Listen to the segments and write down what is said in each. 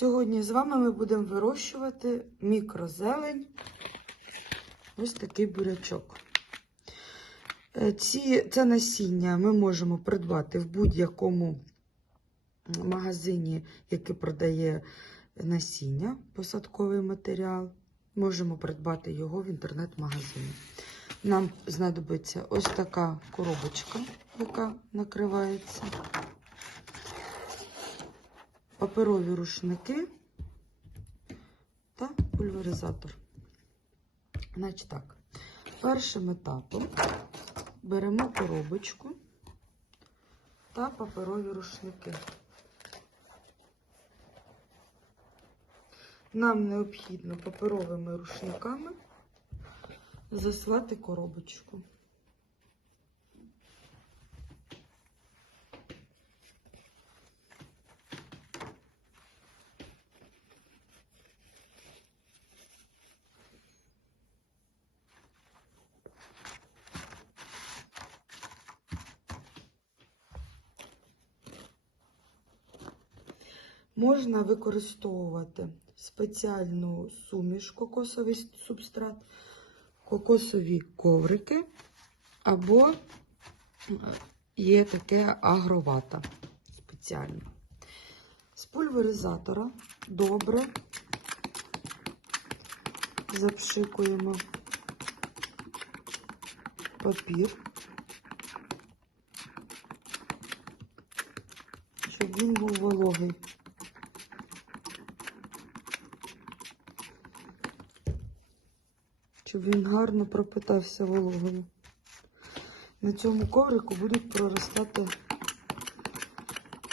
Сьогодні з вами ми будемо вирощувати мікрозелень. Ось такий бурячок. Е, Ці, це насіння ми можемо придбати в будь-якому магазині, який продає насіння, посадковий матеріал. Можемо придбати його в інтернет-магазині. Нам знадобиться ось така коробочка, яка накривається паперові рушники та пульверизатор. Значить так, першим етапом беремо коробочку та паперові рушники. Нам необхідно паперовими рушниками заслати коробочку. Можна використовувати спеціальну суміш кокосовий субстрат, кокосові коврики, або є таке агровата спеціальна. З пульверизатора добре запшикуємо папір, щоб він був вологий. Щоб він гарно пропитався вологою. На цьому коврику будуть проростати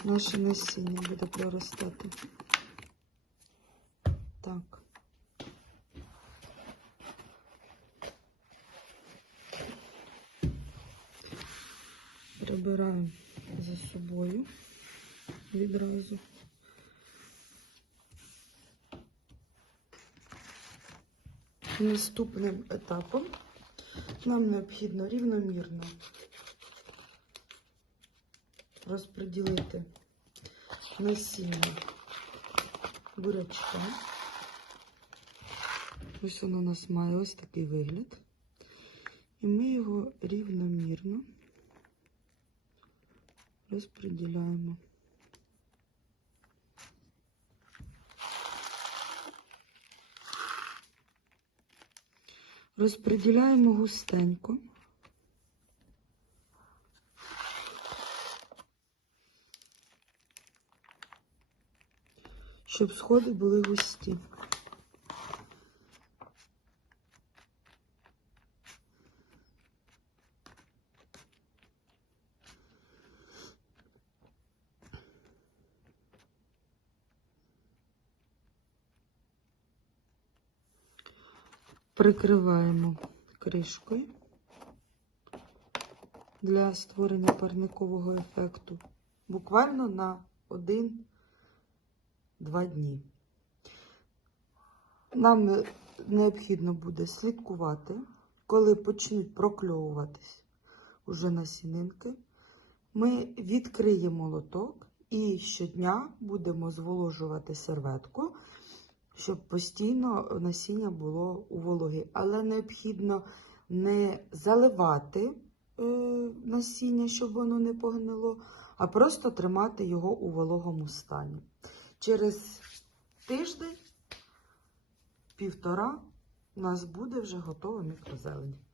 наше насіння буде проростати. Так. Прибираємо за собою відразу. Наступним етапом нам необхідно рівномірно розподілити насіння бурячка. Ось воно у нас має ось такий вигляд. І ми його рівномірно розподіляємо. Розподіляємо густенько. Щоб сходи були густі. Прикриваємо кришкою для створення парникового ефекту буквально на 1-2 дні. Нам необхідно буде слідкувати, коли почнуть прокльовуватись уже насінинки. Ми відкриємо лоток і щодня будемо зволожувати серветку щоб постійно насіння було у вологі. Але необхідно не заливати е, насіння, щоб воно не погнило, а просто тримати його у вологому стані. Через тиждень, півтора, у нас буде вже готова мікрозелень.